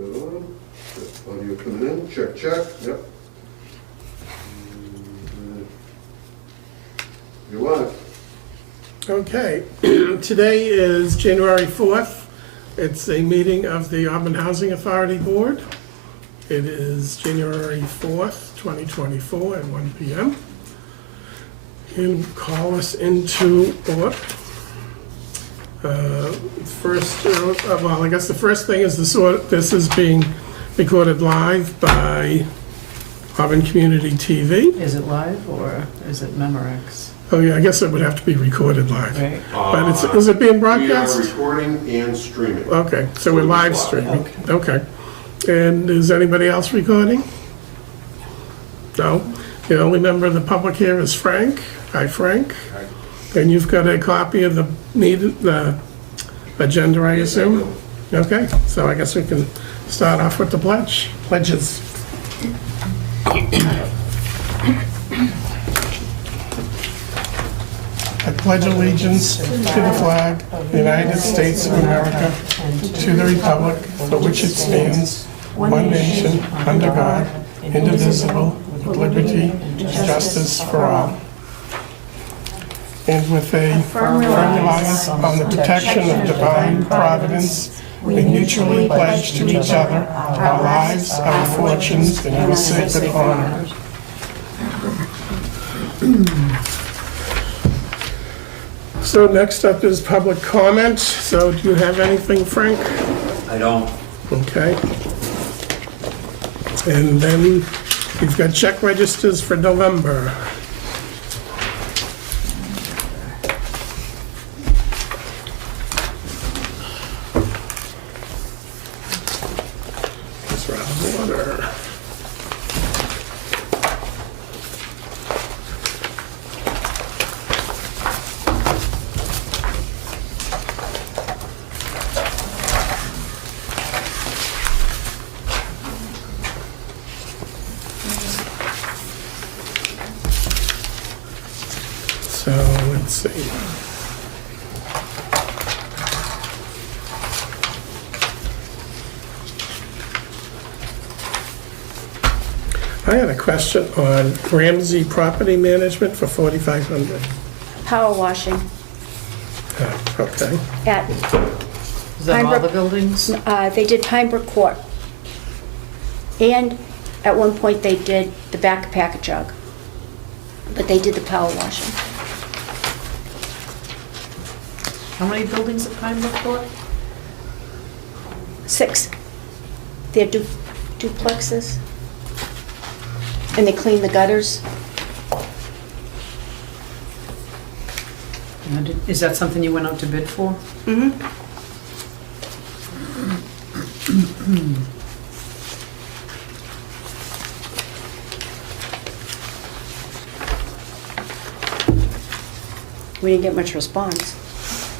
Audio coming in, check, yep. You're live. Okay, today is January 4th. It's a meeting of the Auburn Housing Authority Board. It is January 4th, 2024 at 1 p.m. And call us into order. Well, I guess the first thing is this is being recorded live by Auburn Community TV. Is it live or is it Memorex? Oh yeah, I guess it would have to be recorded live. Right. But is it being broadcast? We are recording and streaming. Okay, so we're live streaming. Okay. And is anybody else recording? No? The only member of the public here is Frank. Hi, Frank. Hi. And you've got a copy of the agenda, I assume? Okay, so I guess we can start off with the pledges. I pledge allegiance to the flag of the United States of America, to the republic for which it stands, one nation, under God, indivisible, with liberty and justice for all. And with a firm reliance on the protection of divine providence, we mutually pledge to each other our lives, our fortunes, and our sacred honor. So next up is public comment. So do you have anything, Frank? I don't. Okay. And then we've got check registers for November. Just out of order. So let's see. I had a question on Ramsey Property Management for $4,500. Power washing Okay. at, Is that all the buildings? they did Pine Brook Court. And at one point they did the back of Packard Jug. But they did the power washing. How many buildings at Pine Brook Court? 6. They're duplexes. And they clean the gutters. And is that something you went out to bid for? Mm-hmm. We didn't get much response.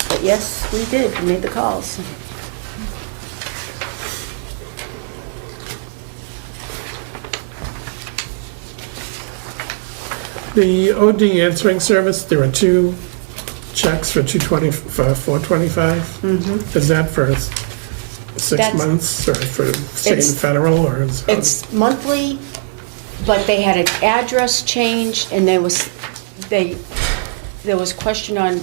But yes, we did. We made the calls. The OD answering service, there are 2 checks for $425. Mm-hmm. Is that for 6 That's- months or for state and It's- federal or is It's monthly, but they had an address change and there was question on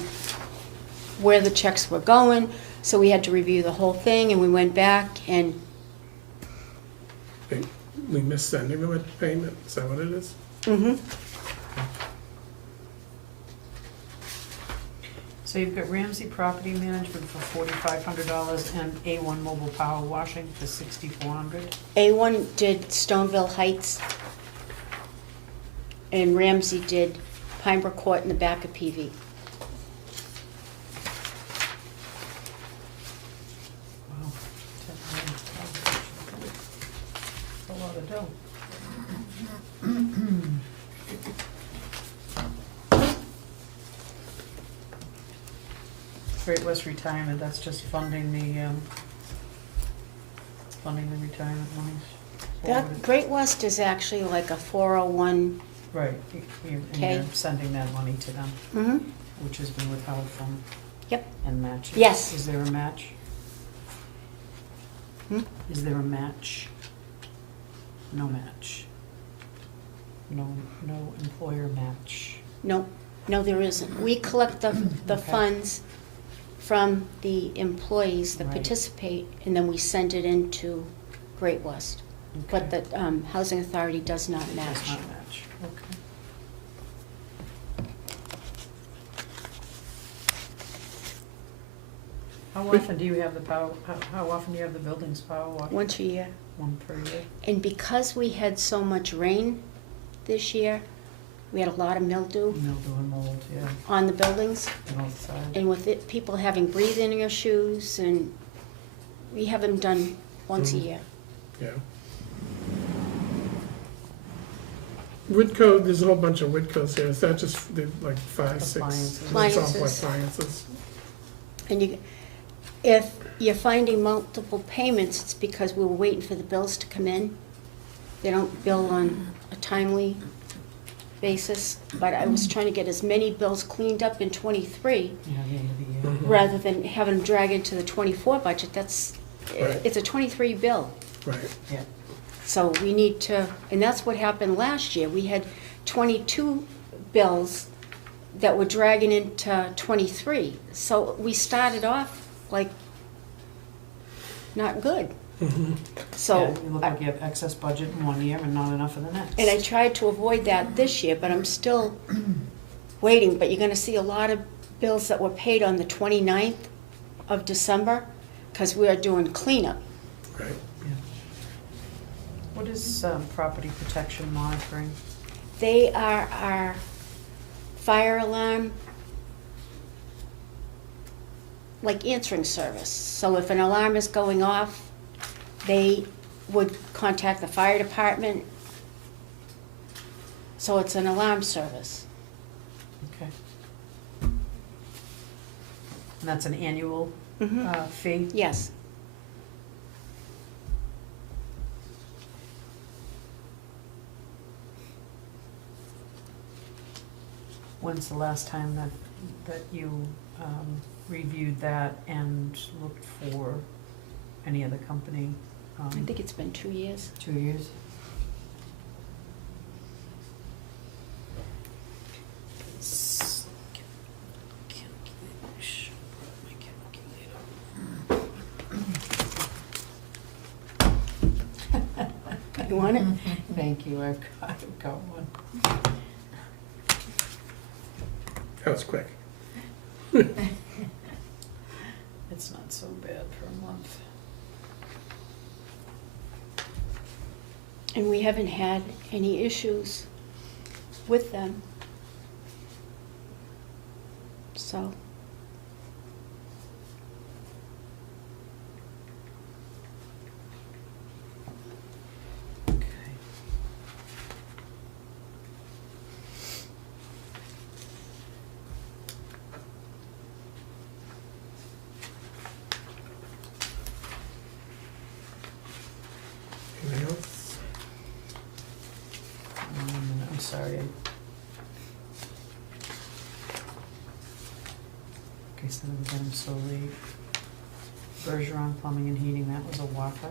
where the checks were going, so we had to review the whole thing and we went back and we missed sending them a payment? Is that what it is? So you've got Ramsey Property Management for $4,500 and A1 Mobile Power Washing for $6,400. A1 did Stoneville Heights and Ramsey did Pine Brook Court in the back of PV. Wow. That's a lot of dough. Great West Retirement, that's just funding the retirement monies. That Great West is actually like a 401. Right, and Okay. you're sending that money to them, Mm-hmm. which has been withheld from Yep. and matches. Yes. Is there a match? Is there a match? No match. No employer match. No, no, there isn't. We collect the Okay. funds from the employees that Right. participate, and then we send it into Great West. But Okay. the Housing Authority does not Does match. not match, okay. How often do you have the power, how often do you have the buildings power washed? Once a year. One per year? And because we had so much rain this year, we had a lot of mildew Mildew and mold, yeah, on the buildings. on both sides. And with it, people having breathing issues, and we have them done once a Mhm. year. Yeah. Woodco, there's a whole bunch of Woodcos here. Is that just like 5, 6? Appliances. It's all like Appliances. appliances. And if you're finding multiple payments, it's because we were waiting for the bills to come in. They don't bill on a timely basis, but I was trying to get as many bills cleaned up in '23 Yeah, the end of the year. Mhm. rather than having them drag into the '24 budget. Right. It's a '23 bill. Right. Yeah, So we need to, and that's what happened last year. We had 22 bills that were dragging into '23. So we started off like not good. Mhm. So, yeah, you look like you have excess budget in one year and not enough in the next. and I tried to avoid that this year, but I'm still waiting. But you're gonna see a lot of bills that were paid on the 29th of December, because we are doing cleanup. Right. Yeah. What is property protection monitoring? They are our fire alarm, like answering service. So if an alarm is going off, they would contact the fire department. So it's an alarm service. Okay. And that's an annual fee? Yes. When's the last time that you reviewed that and looked for any other company? I think it's been 2 years. 2 years? You want it? Thank you, I've got one. That was quick. It's not so bad for a month. And we haven't had any issues with them. So, Okay. Anything else? I'm sorry. Okay, so again, I'm so late. Bergeron Plumbing and Heating, that was a walker.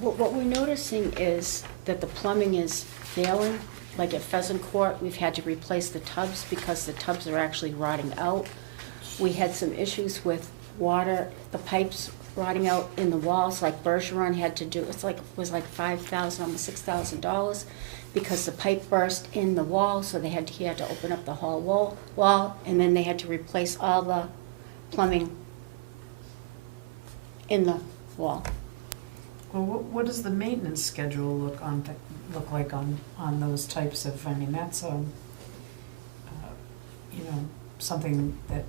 what we're noticing is that the plumbing is failing. Like at Pheasant Court, we've had to replace the tubs because the tubs are actually rotting out. We had some issues with water, the pipes rotting out in the walls, like Bergeron had to do, it was like $5,000, almost $6,000, because the pipe burst in the wall, so he had to open up the whole wall, and then they had to replace all the plumbing in the wall. Well, what does the maintenance schedule look like on those types of, I mean, that's, you know, something that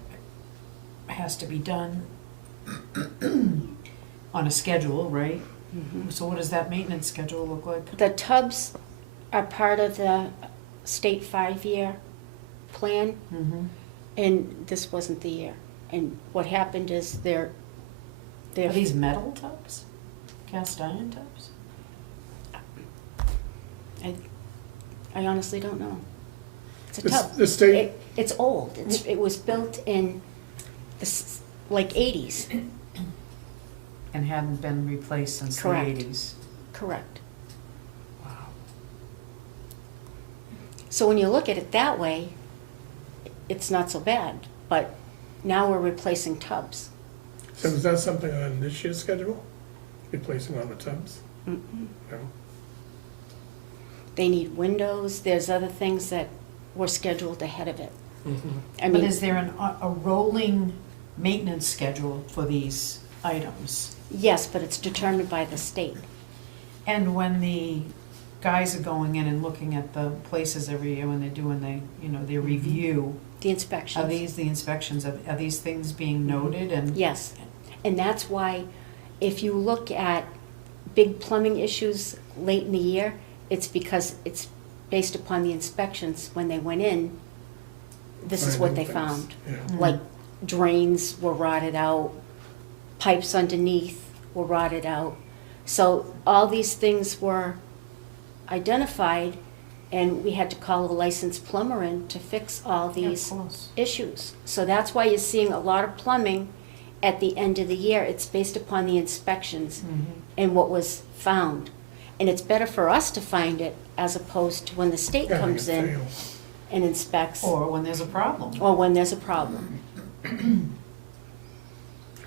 has to be done on a schedule, right? So what does that maintenance schedule look like? The tubs are part of the state 5-year plan, Mm-hmm. and this wasn't the year. And what happened is Are these metal tubs? Cast iron tubs? I honestly don't know. It's a The tub. the state, It's old. It was built in the like 80s. and hadn't been replaced since the Correct. 80s. Correct. Wow. So when you look at it that way, it's not so bad, but now we're replacing tubs. So is that something on this year's schedule? Replacing all the tubs? Mm-mm. No? They need windows, there's other things that were scheduled ahead of it. I But mean, is there a rolling maintenance schedule for these items? yes, but it's determined by the state. And when the guys are going in and looking at the places every year, when they're doing their review, The are inspections. these the inspections, are these things being noted and? Yes, and that's why if you look at big plumbing issues late in the year, it's because it's based upon the inspections when they went in. This is what they Finding things, found. Yeah. Like drains were rotted out, pipes underneath were rotted out. So all these things were identified, and we had to call a licensed plumber in to fix all Yeah, of these course. issues. So that's why you're seeing a lot of plumbing at the end of the year. It's based upon the inspections Mhm. and what was found. And it's better for us to find it as opposed to when the state Having comes it in fail. and inspects, Or when there's a problem. or when there's a problem.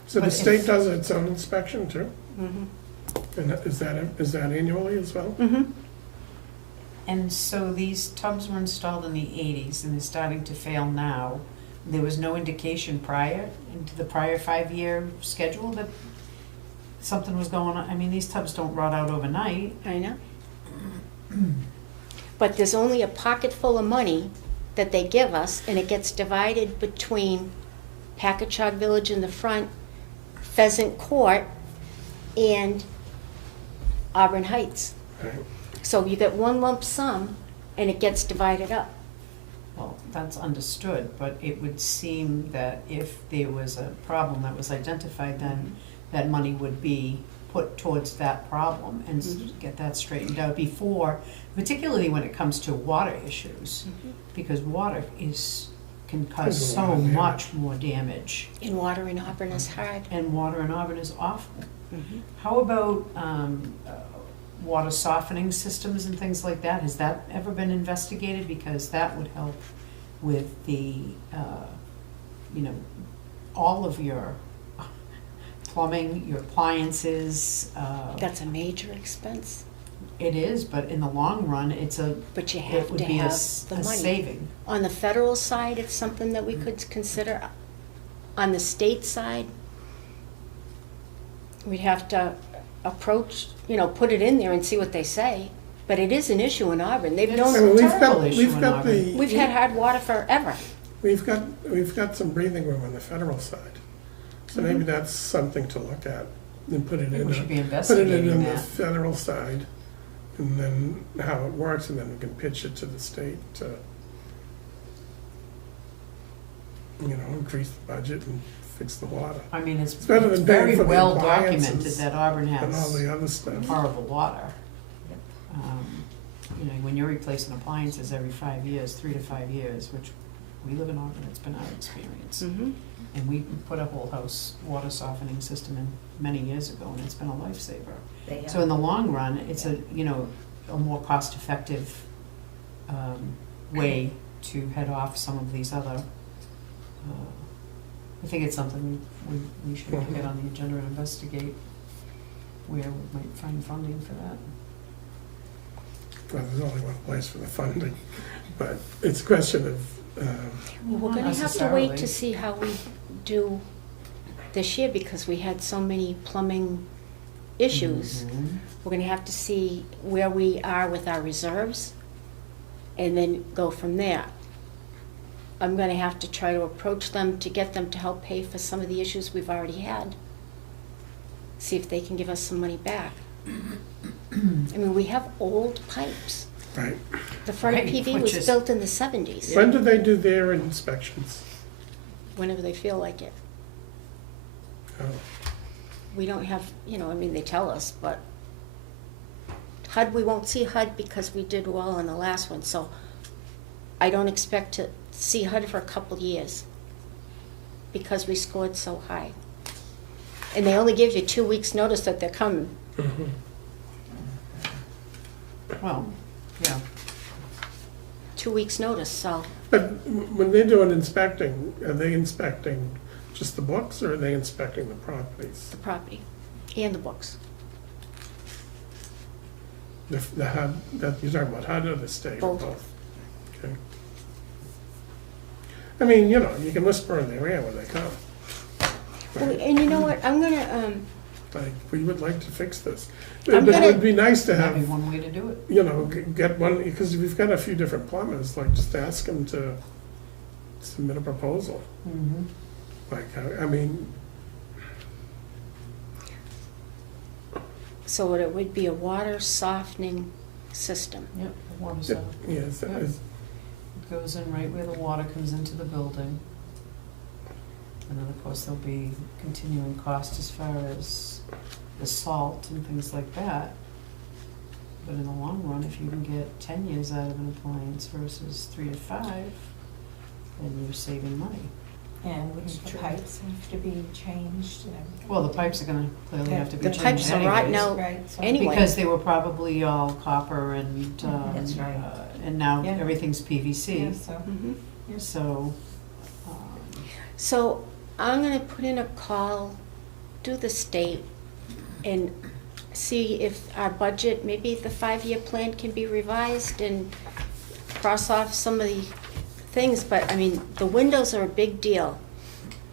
So the But state if- does its own inspection too? Mhm. And is that annually as well? Mhm. And so these tubs were installed in the 80s and they're starting to fail now. There was no indication prior, into the prior 5-year schedule that something was going on? I mean, these tubs don't rot out overnight. I know. But there's only a pocket full of money that they give us, and it gets divided between Packagug Village in the front, Pheasant Court, and Auburn Heights. Right. So you get one lump sum, and it gets divided up. Well, that's understood, but it would seem that if there was a problem that was identified, then that money would be put towards that problem and Mhm. get that straightened out before, particularly when it comes to water issues, because water can cause There's a so lot of damage. much more damage, And water in Auburn is hard. and water in Auburn is awful. How about water softening systems and things like that? Has that ever been investigated? Because that would help with the, all of your plumbing, your appliances. That's a major expense, It is, but in the long run, but you it have would to be have a the money. saving. On the federal side, it's something that we could consider. On the state side, we'd have to approach, put it in there and see what they say. But it is an issue in Auburn. They've It's I known, mean, terrible issue in Auburn. we've had hard water forever. We've got some breathing room on the federal side. So maybe Mm-hmm. that's something to look at and put it Maybe in, we should be put it in investigating on the that. federal side, and then how it works, and then we can pitch it to the state to, increase the budget and fix the water, I mean, it's It's better than paying very for the well appliances documented that Auburn and all has the other stuff. horrible water. When you're replacing appliances every 5 years, 3 to 5 years, which we live in Auburn, it's been our experience. And we put a whole house water softening system in many years ago, and it's been a lifesaver. So in the long run, it's a more cost-effective way to head off some of these other, I think it's something we should get on the agenda and investigate where we might find funding for that. Well, there's only one place for the funding, but it's a question of, Well, we're Not gonna have to wait necessarily. to see how we do this year because we had so many plumbing issues. Mhm. We're gonna have to see where we are with our reserves and then go from there. I'm gonna have to try to approach them to get them to help pay for some of the issues we've already had. See if they can give us some money back. I mean, we have old pipes. right. The front Right, PV which was is- built in the 70s, When do they do their inspections? whenever they feel like it. Oh, We don't have, they tell us, but HUD, we won't see HUD because we did well on the last one, so I don't expect to see HUD for a couple years because we scored so high. And they only give you 2 weeks' notice that they're coming. Well, yeah, 2 weeks' notice, so But when they're doing inspecting, are they inspecting just the books, or are they inspecting the properties? the property and the books. The HUD, that, you're talking about HUD or the state or Both. both? Okay. I mean, you know, you can whisper in their ear when they come. Well, and you know what, I'm gonna, Like, we would like to fix this. I'm But it gonna- would be nice to that'd be have, one way to do it. you know, get one, because we've got a few different plumbers, like, just ask them to submit a proposal. Mm-hmm. Like, I mean, so it would be a water softening system. Yep, the water cell. yes, Yeah. It goes in right where the water comes into the building. And then, of course, there'll be continuing cost as far as the salt and things like that. But in the long run, if you can get 10 years out of an appliance versus 3 to 5, then you're saving money. And wouldn't the True. pipes have to be changed and everything? Well, the pipes are gonna clearly have to be The changed pipes are rotting anyways. out Right, so- anyway. Because they were probably all copper and, That's right. and now Yeah. everything's PVC, Yeah, so, Mhm. so, So I'm gonna put in a call to the state and see if our budget, maybe the 5-year plan can be revised and cross off some of the things, but I mean, the windows are a big deal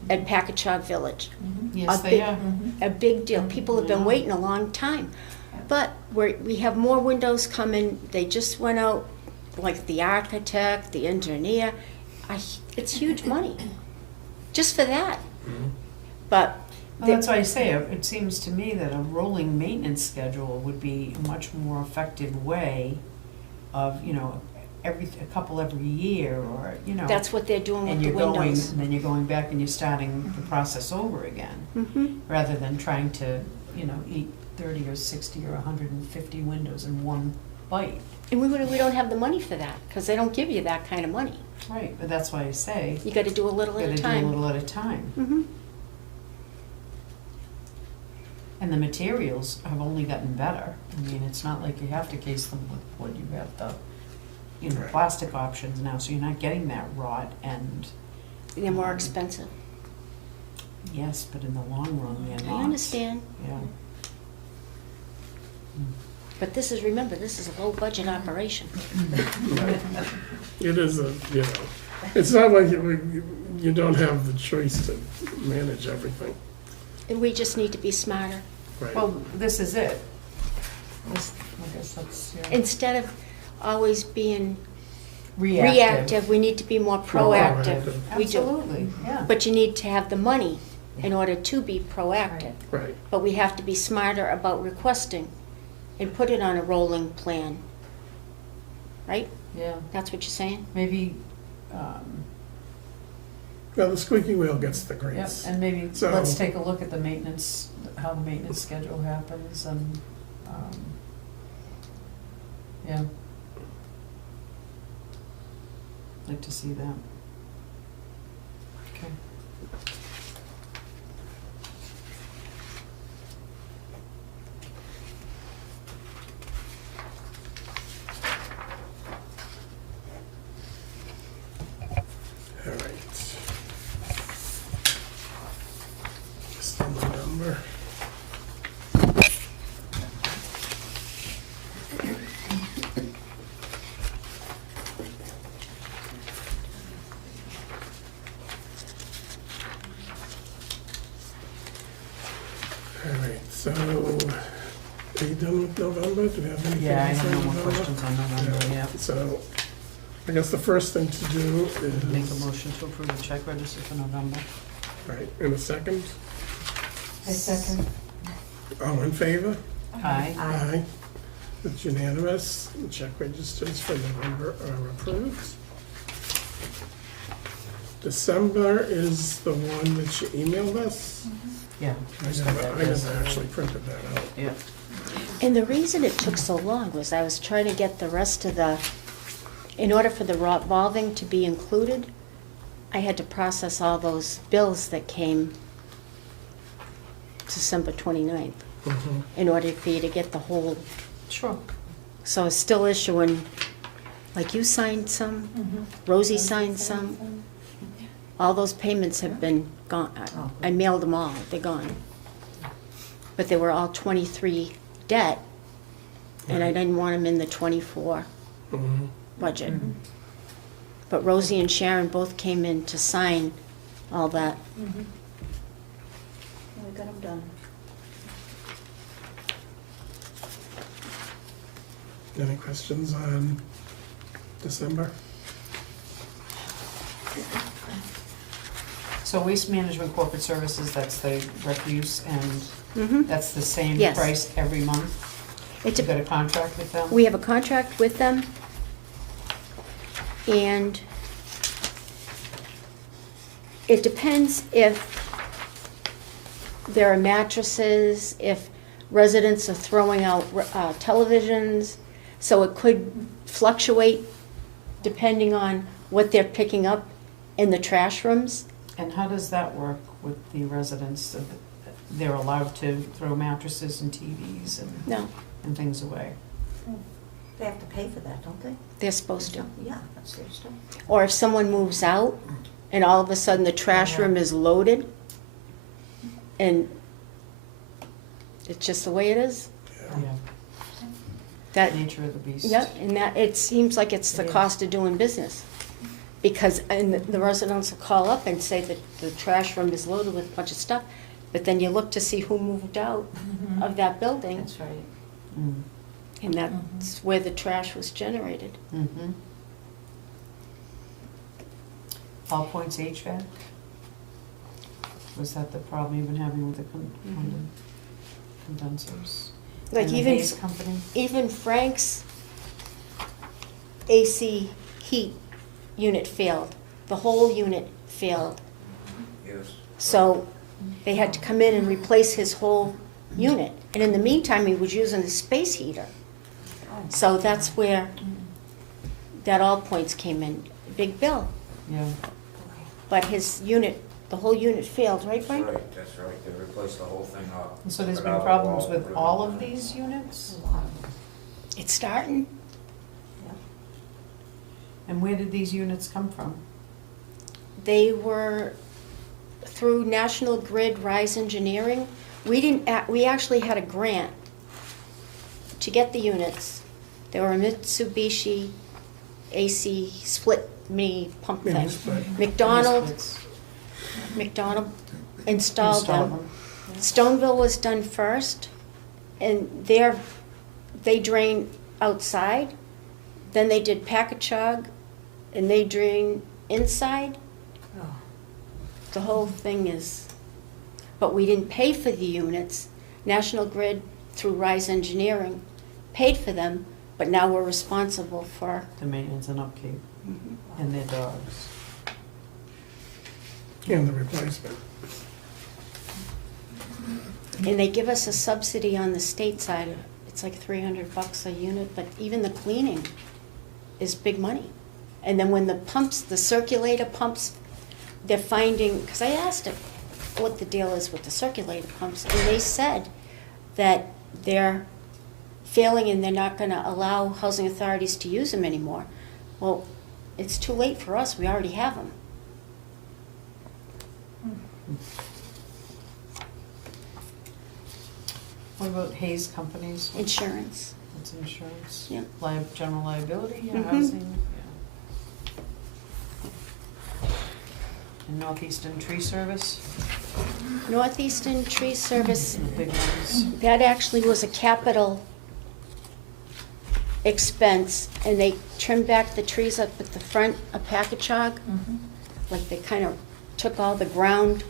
at Packagug Village. mhm. yes, A they big- are. Mhm. A big deal. People have been Yeah. waiting a long time. But we have more windows coming. They just went out, like the architect, the engineer. It's huge money, just for that. But Well, that's why I say, it seems to me that a rolling maintenance schedule would be a much more effective way of, you know, a couple every year, or, you know. that's what they're doing with And the you're going, windows. and then you're going back and you're starting the process over again, Mhm. rather than trying to, you know, eat 30 or 60 or 150 windows in one bite. And we don't have the money for that, because they don't give you that kind of money. Right, but that's why I say, You gotta do a little you at gotta a do a time. little at a time. Mhm. And the materials have only gotten better. I mean, it's not like you have to case them with wood, you have the, you know, Right. plastic options now, so you're not getting that rot, and, They're more expensive. yes, but in the long run, they're not. I understand, Yeah. but remember, this is a low-budget operation. it is a, you know, it's not like you don't have the choice to manage everything, And we just need to be smarter. right? Well, this is it. This, I guess that's, yeah. Instead of always being Reactive. reactive, we need to be more proactive. We do. Absolutely, yeah. But you need to have the money in order to be proactive. Right, But we have to be smarter about requesting and put it on a rolling plan. Right? Yeah, That's what you're saying? maybe, well, the squeaky wheel gets the yep, grease. and maybe So- let's take a look at the maintenance, how the maintenance schedule happens, and, yeah. Like to see that. Okay. All right. Just on the number. All right, so, are you done with November? Do we have anything Yeah, I else have on no more November? questions on November, yeah. So, I guess the first thing to do Make a is, motion to approve the check register for November. right, in a second, I second. all in favor? Aye. Aye. It's unanimous. The check registers for November are approved. December is the one that you emailed us. Yeah. I never actually printed that out. Yeah. And the reason it took so long was I was trying to get the rest of in order for the revolving to be included, I had to process all those bills that came December 29th in order for you to get the whole, Sure. so it's still issuing, like you signed some, Rosie signed some. All those payments have been gone. I mailed them all, they're gone. But they were all 23 debt, and I didn't want them in the 24 budget. But Rosie and Sharon both came in to sign all that. We got them done. Any questions on December? So Waste Management Corporate Services, that's the refuse, and Mhm. that's the same Yes. price every month? It's You've a- got a contract with them? We have a contract with them, and it depends if there are mattresses, if residents are throwing out televisions, so it could fluctuate depending on what they're picking up in the trash rooms. And how does that work with the residents? They're allowed to throw mattresses and TVs No, and things away? They have to pay for that, don't they? they're supposed to. Yeah, that's their stuff. Or if someone moves out and all of a sudden the trash room is loaded and it's just the way it is. Yeah, That, nature of the beast. yep, and that, it seems like it's the It is. cost of doing business. Because, and the residents will call up and say that the trash room is loaded with a bunch of stuff, but then you look to see who moved out of that building, That's right. Mm. and that's where the trash was generated. Mhm. All Points HVAC? Was that the problem you've been having with the condensers? Like And the even, Hayes Company? even Frank's AC heat unit failed, the whole unit failed. Yes. So they had to come in and replace his whole unit. And in the meantime, he was using the space heater. So that's where that All Points came in, big bill. Yeah. But his unit, the whole unit failed, right, Frank? That's right, they replaced the whole thing up. And so there's Put been out a problems wall, with put it all in. of these units? It's starting. And where did these units come from? They were through National Grid Rise Engineering. We actually had a grant to get the units. They were a Mitsubishi AC split mini pump Yeah, thing. split. McDonald installed them. Stoneville was done first, and they drain outside. Then they did Packagug, and they drain inside. The whole thing is, but we didn't pay for the units. National Grid, through Rise Engineering, paid for them, but now we're responsible for. The maintenance and upkeep, and their dogs. And the replacement. And they give us a subsidy on the state side. It's like $300 a unit, but even the cleaning is big money. And then when the pumps, the circulator pumps, they're finding, because I asked them what the deal is with the circulator pumps, and they said that they're failing and they're not gonna allow housing authorities to use them anymore. Well, it's too late for us, we already have them. What about Hayes Companies? Insurance. What's insurance? Yep. General liability, Mhm. housing, yeah. And Northeastern Tree Service, Northeastern Tree Service, the big ones. that actually was a capital expense, and they trimmed back the trees up at the front of Packagug. Like they kind of took all the ground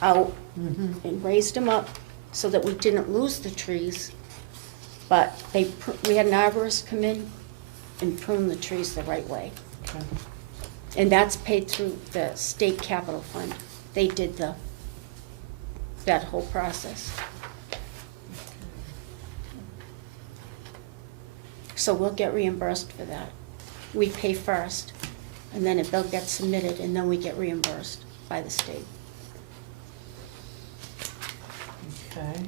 out and raised them up so that we didn't lose the trees. But we had an arborist come in and prune the trees the right way. Okay. And that's paid through the state capital fund. They did that whole process. So we'll get reimbursed for that. We pay first, and then a bill gets submitted, and then we get reimbursed by the state. Okay.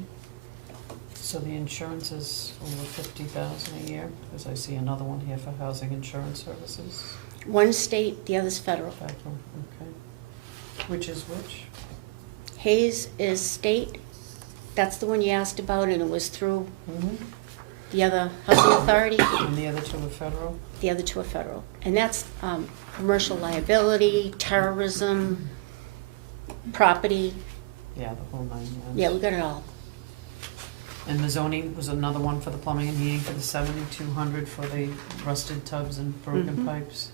So the insurance is over 50,000 a year, because I see another one here for housing insurance services. One state, the other's federal. Federal, okay. Which is which? Hayes is state. That's the one you asked about, and it was through the other housing authority. And the other two are federal? The other two are federal. And that's commercial liability, terrorism, property. Yeah, the whole 9 yards. Yeah, we got it all. And Mazzoni was another one for the plumbing and heating for the 7,200 for the rusted tubs and broken Mhm. pipes.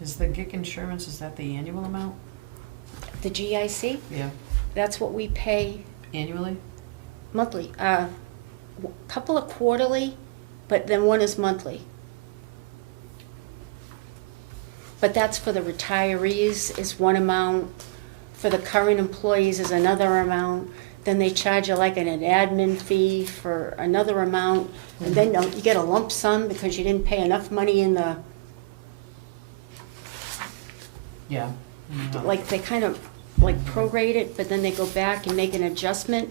Is the GIC insurance, is that the annual amount? The GIC, Yeah, that's what we pay annually? monthly. Couple of quarterly, but then one is monthly. But that's for the retirees is one amount, for the current employees is another amount. Then they charge you like an admin fee for another amount. And then you get a lump sum because you didn't pay enough money in the, Yeah. like they kind of like prorate it, but then they go back and make an adjustment.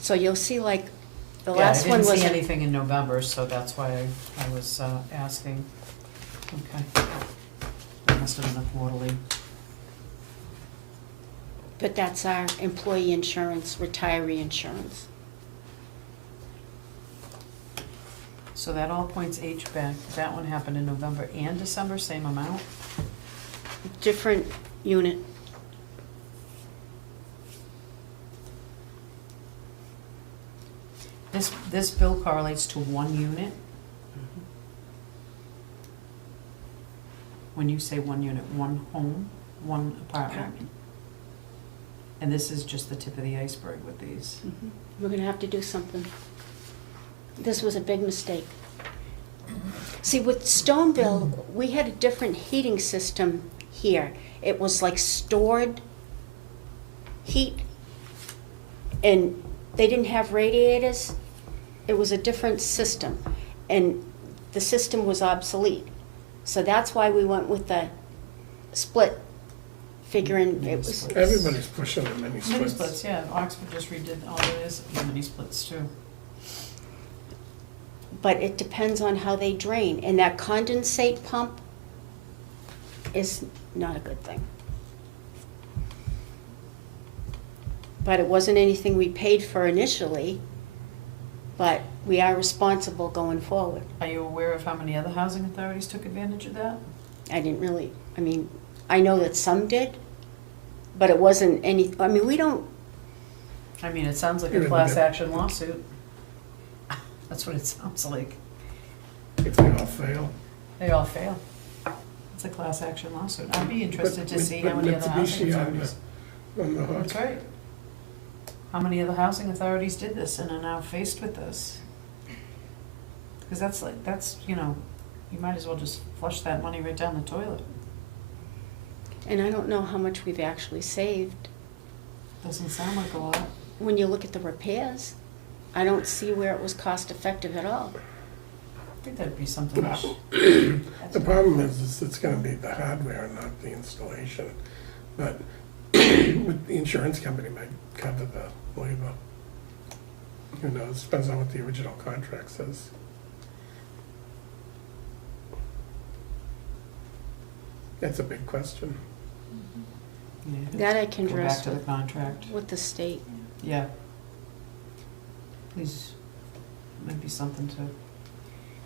So you'll see like, the last one Yeah, I was. didn't see anything in November, so that's why I was asking. Okay. It must have been a quarterly. But that's our employee insurance, retiree insurance. So that all points H back. That one happened in November and December, same amount? Different unit. This bill correlates to one unit? When you say one unit, one home, one apartment? Apartment. And this is just the tip of the iceberg with these? We're gonna have to do something. This was a big mistake. See, with Stoneville, we had a different heating system here. It was like stored heat, and they didn't have radiators. It was a different system, and the system was obsolete. So that's why we went with the split, figuring it was. Everybody's pushing the mini Mini splits. splits, yeah, Oxford just redid all it is, mini splits too. But it depends on how they drain, and that condensate pump is not a good thing. But it wasn't anything we paid for initially, but we are responsible going forward. Are you aware of how many other housing authorities took advantage of that? I didn't really, I mean, I know that some did, but it wasn't any, I mean, we don't, I mean, it sounds like You're a in class the- action lawsuit. That's what it sounds like. If they all fail. They all fail. It's a class action lawsuit. I'd be interested to But- see but how many other housing Mitsubishi on authorities. on the hook. That's right. How many other housing authorities did this and are now faced with this? Because that's, you know, you might as well just flush that money right down the toilet. and I don't know how much we've actually saved. Doesn't sound like a lot. When you look at the repairs, I don't see where it was cost effective at all. I think that'd be something. The problem is it's gonna be the hardware, not the installation. But with the insurance company might cover the labor. Who knows, depends on what the original contract says. That's a big question. Yeah. That I can Go back address to the contract. with the state. Yeah. Please, might be something to,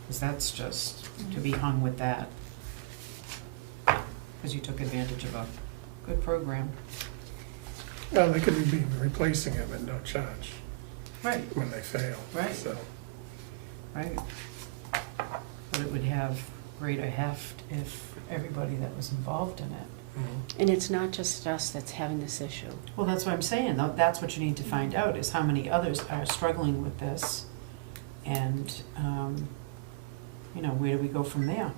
because that's just to be hung with that. Because you took advantage of a good program. Well, they could be replacing them at no charge Right. when they fail. Right. So, Right. But it would have greater heft if everybody that was involved in it. And it's not just us that's having this issue. Well, that's what I'm saying, though, that's what you need to find out, is how many others are struggling with this, and, you know, where do we go from there?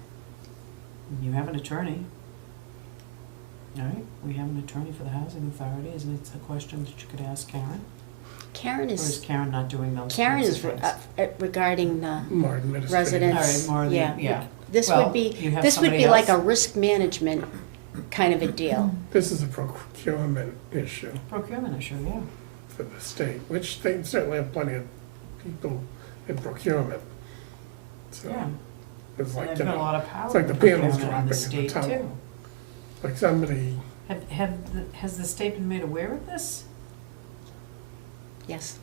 You have an attorney. All right, we have an attorney for the housing authority, isn't it a question that you could ask Karen? Karen Or is is, Karen not doing those Karen types is of things? regarding the More administrative. residents. All right, more Yeah. than, yeah. This Well, would be, you have this would somebody be like a else? risk management kind of a deal. This is a procurement issue Procurement issue, yeah. for the state, which they certainly have plenty of people in procurement. So Yeah. it's And like, they've you got a know, lot of power it's like in the panels procurement in dropping the in the state town. too. like somebody, Has the state been made aware of this? Yes,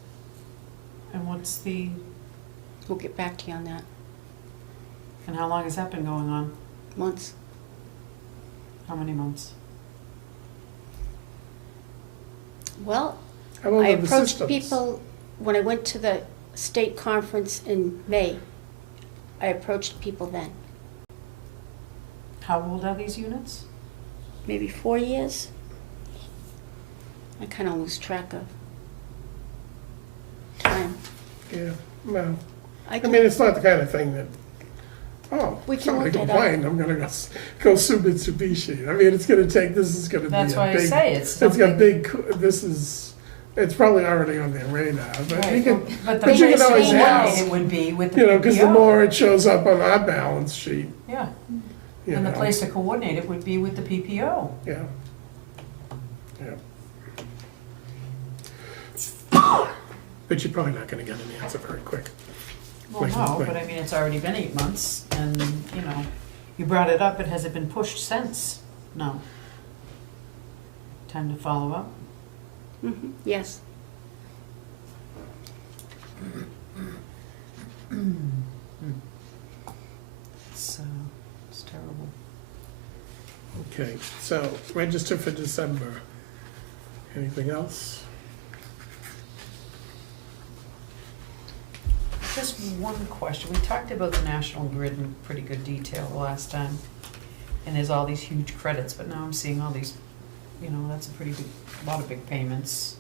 And what's the, we'll get back to you on that and how long has that been going on? once. How many months? Well, how old I are the approached systems? people, when I went to the state conference in May, I approached people then, How old are these units? maybe 4 years. I kind of lose track of time. Yeah, well, I I can, mean, it's not the kind of thing that, oh, We can somebody look it up. complained, I'm gonna go sue Mitsubishi. I mean, it's gonna take, this is gonna be a big. That's why I say it's It's got something. big, this is, it's probably already on their radar, but you Right, can, but the but you can place to always coordinate ask. it would be with the you know, because the PPO. more it shows up on our balance sheet, Yeah, you and the know. place to coordinate it would be with the PPO. Yeah. Yeah. But you're probably not gonna get an answer very quick. Well, Like- no, like- but I mean, it's already been 8 months, and, you know, you brought it up, but has it been pushed since? No. Time to follow up? yes. It's terrible. Okay, so register for December. Anything else? Just one question. We talked about the National Grid in pretty good detail the last time. And there's all these huge credits, but now I'm seeing all these, you know, that's a pretty big, a lot of big payments.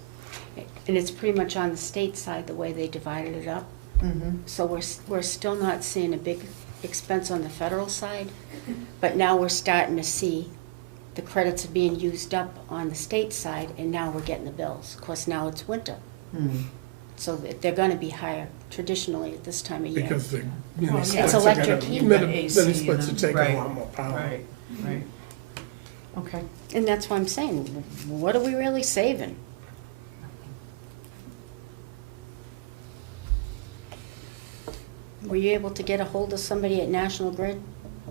And it's pretty much on the state side, the way they divided it up. Mm-hmm. So we're still not seeing a big expense on the federal side, but now we're starting to see the credits are being used up on the state side, and now we're getting the bills. Of course, now it's winter, Hmm. so they're gonna be higher traditionally at this time of year. Because the Well, mini yeah. splits It's are electric gonna, heat. But mini AC splits are and- taking a right, lot more power. Right, right. Okay. And that's why I'm saying, what are we really saving? Were you able to get a hold of somebody at National Grid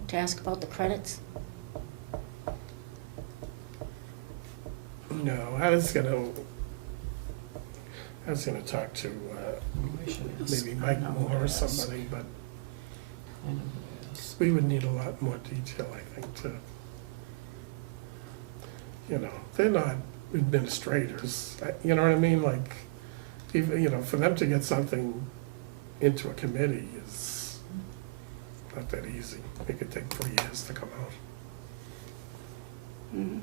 to ask about the credits? No, I was gonna talk to, We should ask. maybe I Mike know who Moore to or ask. somebody, but I know who to ask. we would need a lot more detail, I think, to, you know, they're not administrators, you know what I mean? Like, even, you know, for them to get something into a committee is not that easy. It could take 3 years to come out. Mhm.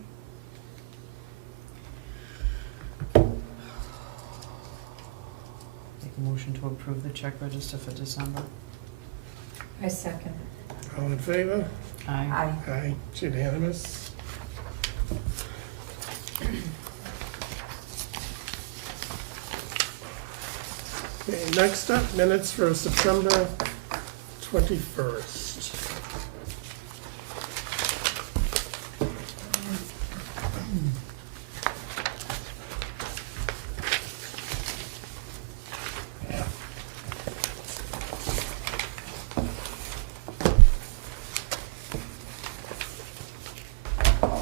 Make a motion to approve the check register for December. I second. All in favor? Aye. Aye. Aye, it's unanimous. Okay, next up, minutes for September 21st.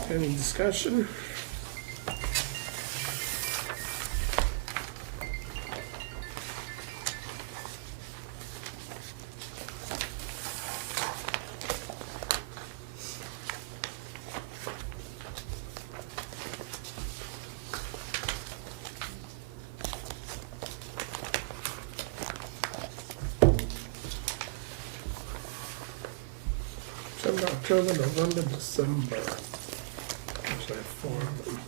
Any discussion? September, October, November, December. Actually, I have 4 of them.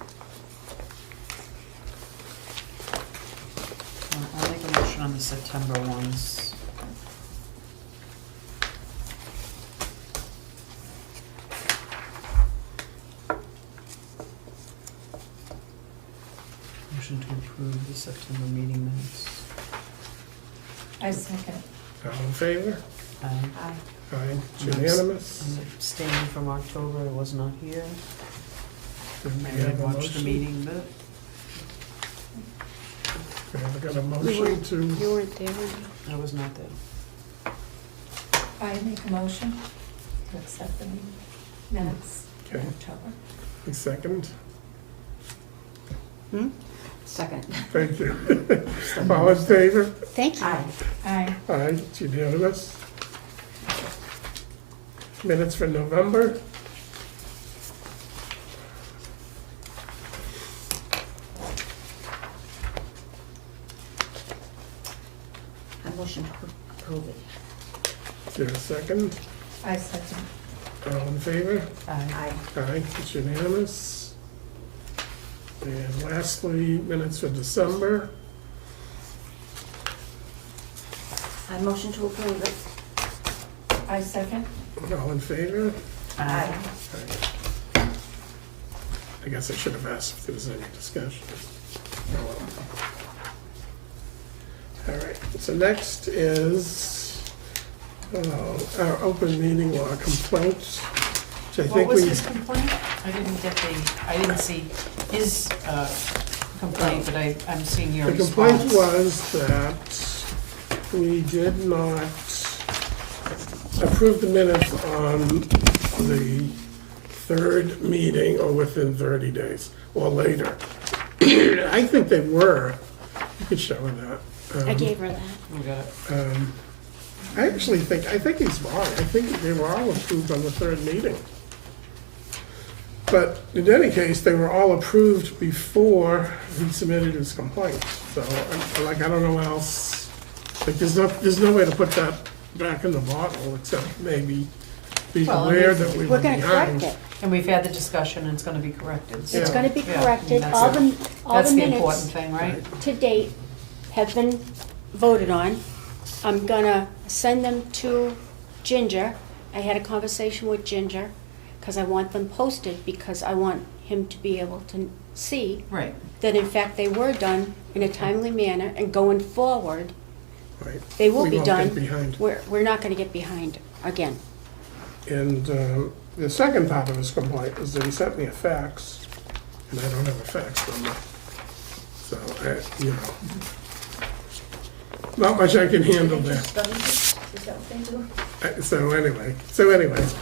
I'll make a motion on the September ones. Motion to approve the September meeting minutes. I second. All in favor? Aye. Aye. Aye, it's Yes. unanimous. I'm abstaining from October, I was not here. Did we I have did a watch the motion? meeting, but We have got a You motion weren't- to, You weren't there, were you? I was not there. I make a motion to accept the minutes in okay, October. a second, Hmm? Second. thank you. All in favor? Thank you. Aye. Aye. Aye, it's unanimous. Minutes for November, I motion to approve it. is there a second? I second. All in favor? Aye. Aye. Aye, it's unanimous. And lastly, minutes for December, I motion to approve it. I second. all in favor? Aye. I guess I should have asked if there was any discussion. Oh, well. All right, so next is our open meeting law complaints, which I What think was we, his complaint? I didn't see his complaint, but I'm seeing your the response. complaint was that we did not approve the minutes on the third meeting or within 30 days or later. I think they were. You could show her that. I gave her that. We got it. I actually think he's wrong. I think they were all approved on the third meeting. But in any case, they were all approved before he submitted his complaint. So, I don't know what else, like, there's no way to put that back in the bottle except maybe be Well, I aware mean, that we were We're gonna correct behind. it. And we've had the discussion, and it's gonna be corrected. so- It's gonna be Yeah, corrected. that's All it. the, all That's the the important minutes thing, right? to date have been voted on. I'm gonna send them to Ginger. I had a conversation with Ginger, because I want them posted, because I want him to be able to see Right. that in fact they were done in a timely manner, and going forward, Right. they will We be won't get done. behind. We're not gonna get behind again. And the second part of his complaint is that he sent me a fax, and I don't have a fax number. So, not much I can handle there. Is that what they do? So anyways,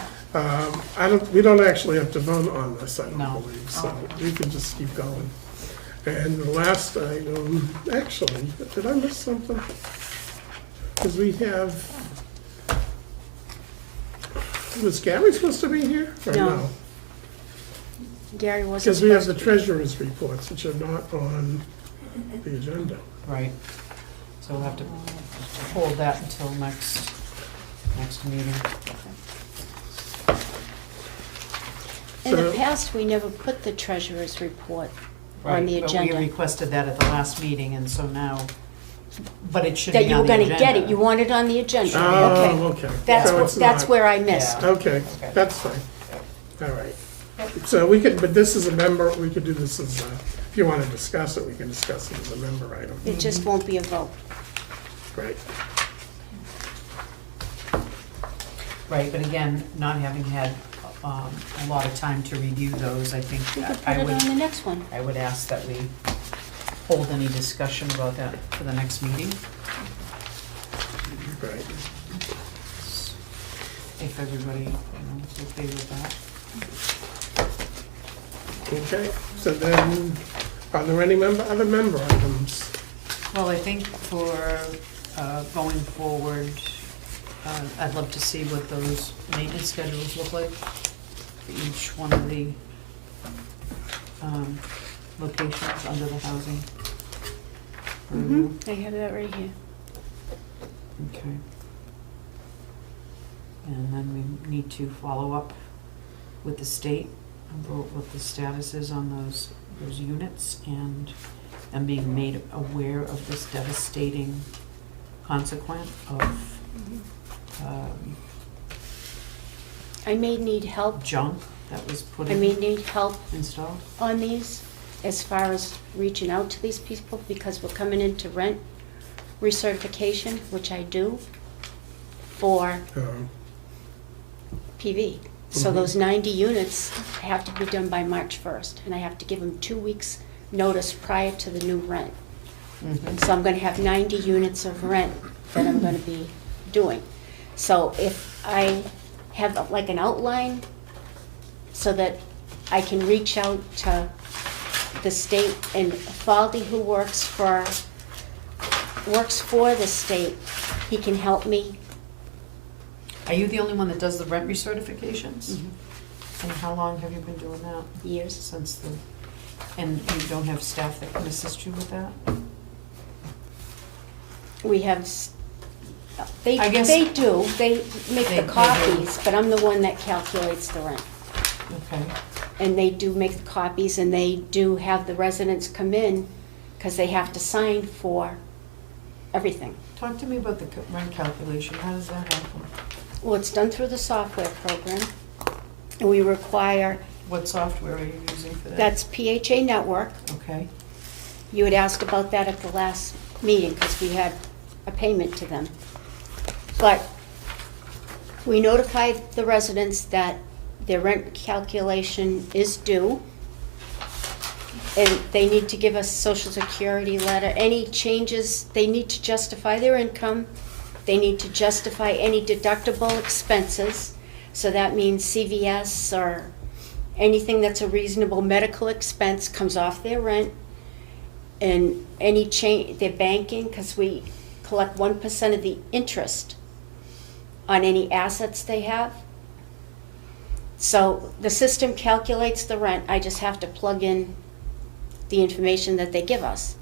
we don't actually have to vote on this, I No. don't believe, so we can just keep going. And the last item, actually, did I miss something? Because we have, was Gary supposed to be here, or No. no? Gary wasn't Because we have supposed the to. treasurer's reports, which are not on the agenda. Right. So we'll have to hold that until next meeting. In the So- past, we never put the treasurer's report on the Right, but agenda. we requested that at the last meeting, and so now, but it should That be you on were the gonna agenda. get it, you want it on the agenda, Oh, okay. okay. That's, So it's that's not- where I missed. Yeah. Okay, Okay. that's fine. All right. So we could, but this is a member, we could do this as, if you want to discuss it, we can discuss it as a member item. It just won't be a vote. Right. Right, but again, not having had a lot of time to review those, I think We could I put it on the would, next one. I would ask that we hold any discussion about that for the next meeting, Right. if everybody, is okay with that. Okay, so then, are there any other member items? Well, I think for going forward, I'd love to see what those maintenance schedules look like for each one of the locations under the housing. Mm-hmm, I have that right here. Okay. And then we need to follow up with the state about what the status is on those units and them being made aware of this devastating consequence of I may need help, junk that was put I in, may need help installed. on these, as far as reaching out to these people, because we're coming into rent recertification, which I do, for PV. So Mhm. those 90 units have to be done by March 1st, and I have to give them 2 weeks' notice prior to the new rent. So I'm gonna have 90 units of rent that I'm gonna be doing. So if I have like an outline so that I can reach out to the state, and Faldy, who works for the state, he can help me. Are you the only one that does the rent recertifications? Mm-hmm. And how long have you been doing that? Years. Since the, and you don't have staff that can assist you with that? We have, they I guess- do, they make They the do. copies, but I'm the one that calculates the rent. Okay. And they do make the copies, and they do have the residents come in, because they have to sign for everything. Talk to me about the rent calculation, how does that happen? Well, it's done through the software program, and we require, What software are you using for that? that's PHA Network. Okay, You had asked about that at the last meeting, because we had a payment to them. But we notified the residents that their rent calculation is due, and they need to give us social security letter. Any changes, they need to justify their income, they need to justify any deductible expenses, so that means CVS or anything that's a reasonable medical expense comes off their rent. And any change, their banking, because we collect 1% of the interest on any assets they have. So the system calculates the rent, I just have to plug in the information that they give us.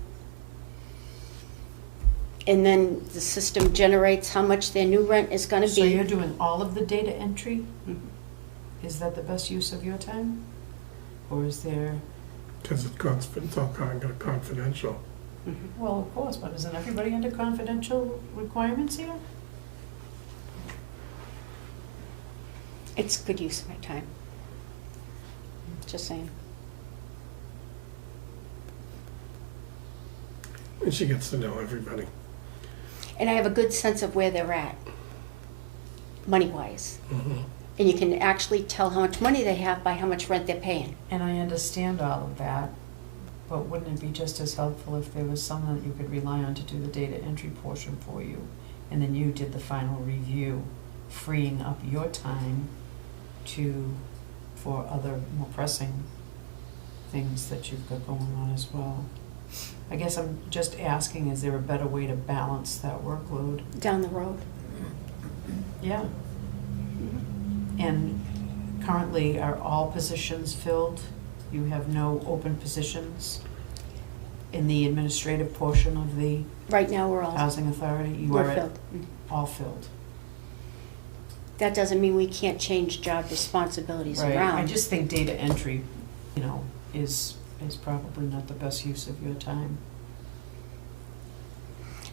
And then the system generates how much their new rent is gonna be. so you're doing all of the data entry? Mhm. Is that the best use of your time? Or is there, Because it's all confidential. well, of course, but isn't everybody under confidential requirements here? It's good use of my time. Just saying. And she gets to know everybody. And I have a good sense of where they're at, money-wise. And you can actually tell how much money they have by how much rent they're paying. And I understand all of that, but wouldn't it be just as helpful if there was someone that you could rely on to do the data entry portion for you? And then you did the final review, freeing up your time for other more pressing things that you've got going on as well. I guess I'm just asking, is there a better way to balance that workload? Down the road. Yeah. And currently, are all positions filled? You have no open positions in the administrative portion of the Right now, we're all, housing authority? You we're are filled. all filled. That doesn't mean we can't change job responsibilities around. I just think data entry, is probably not the best use of your time.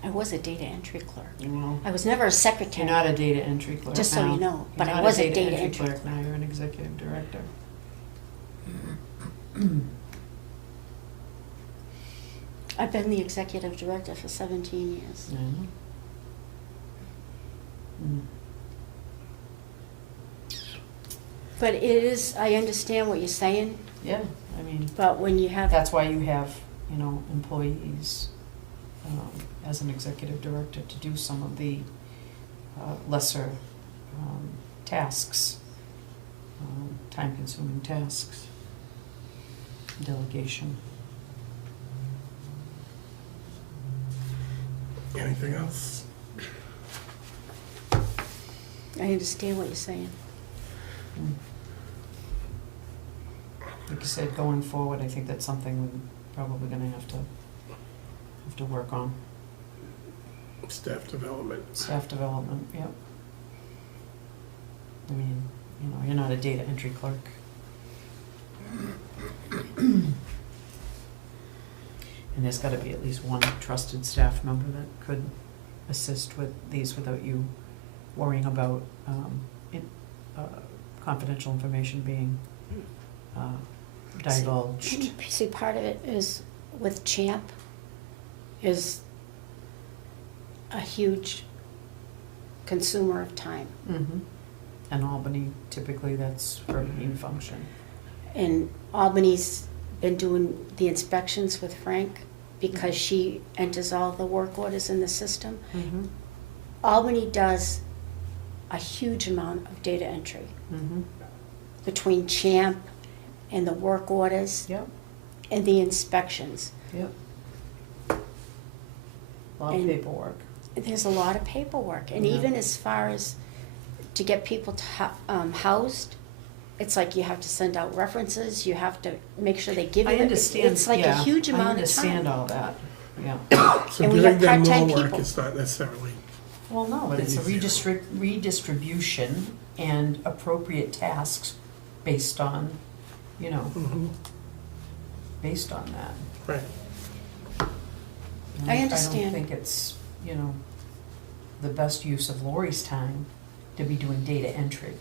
I was a data entry clerk. Well, I was never a secretary. you're not a data entry clerk Just so now. you know, but You're I not was a data entry clerk now, you're an executive director. I've been the executive director for 17 years. Yeah. Mm. But it is, I understand what you're saying, Yeah, I mean, but when you have, that's why you have, employees as an executive director to do some of the lesser tasks, time-consuming tasks, delegation. Anything else? I understand what you're saying. Like you said, going forward, I think that's something we're probably gonna have to work on. Staff development. Staff development, yep. I mean, you're not a data entry clerk. And there's gotta be at least one trusted staff member that could assist with these without you worrying about confidential information being divulged. See, part of it is with Champ is a huge consumer of time. Mhm. And Albany, typically that's her main function. And Albany's been doing the inspections with Frank because she enters all the work orders in the system. Mhm. Albany does a huge amount of data entry Mhm. between Champ and the work orders Yep, and the inspections. yep. A lot of And- paperwork. There's a lot of paperwork, and Yeah. even as far as to get people to housed, it's like you have to send out references, you have to make sure they give you. I understand, It's like a yeah, huge amount I of understand time. all that, yeah. So And we giving have them part-time more work people. is not necessarily, Well, no, but it's a Easier. redistribution and appropriate tasks based on, you know, mhm, based on that. right. And I I understand. don't think it's, you know, the best use of Lori's time to be doing data entry.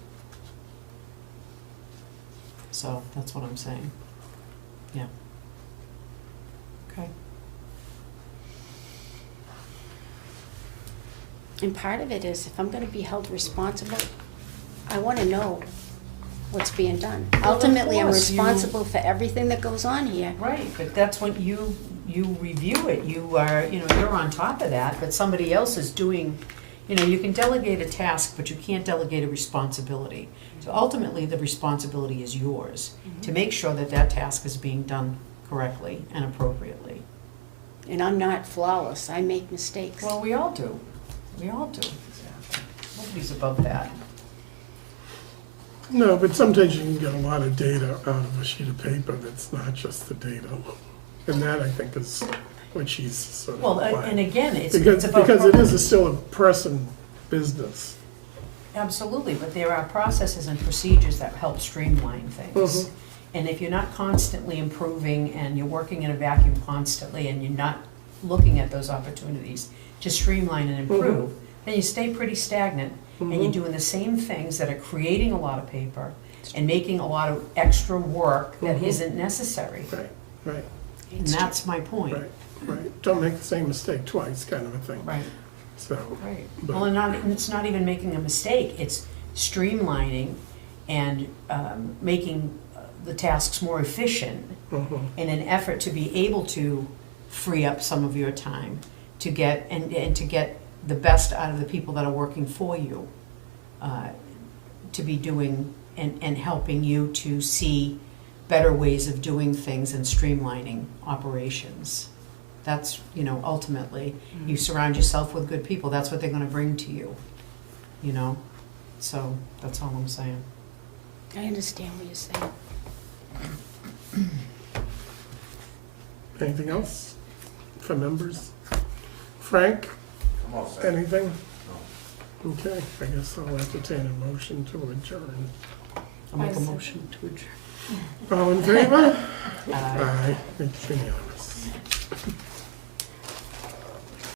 So, that's what I'm saying. Yeah. Okay. And part of it is, if I'm gonna be held responsible, I wanna know what's being done. Well, of Ultimately, I'm course, you- responsible for everything that goes on here. Right, but that's when you review it, you are, you know, you're on top of that, but somebody else is doing, you know, you can delegate a task, but you can't delegate a responsibility. So ultimately, the responsibility is yours, to make sure that that task is being done correctly and appropriately. And I'm not flawless, I make mistakes. Well, we all do, we all do. Nobody's above that. No, but sometimes you can get a lot of data out of a sheet of paper that's not just the data. And that, I think, is what she's sort of Well, and implying. again, it's Because, about. because it is still a person business. Absolutely, but there are processes and procedures that help streamline things. Mhm. And if you're not constantly improving and you're working in a vacuum constantly and you're not looking at those opportunities to streamline and improve, then you stay pretty stagnant and you're Mhm. doing the same things that are creating a lot of paper and making a lot of extra work that Mhm. isn't necessary. Right, right, And that's my point. right, right. Don't make the same mistake twice, kind of a thing. Right. So, Right. But- Well, and it's not even making a mistake, it's streamlining and making the tasks more efficient mhm, in an effort to be able to free up some of your time to get, and to get the best out of the people that are working for you, to be doing and helping you to see better ways of doing things and streamlining operations. That's, you know, ultimately, you surround yourself with good people, that's what they're gonna bring to you, you know? So, that's all I'm saying. I understand what you're saying. anything else for members? Frank, I'm all set. anything? Okay, I guess I'll entertain a motion to adjourn. I'll make a Yes. motion to adjourn. All in favor? Aye. Aye, it's unanimous.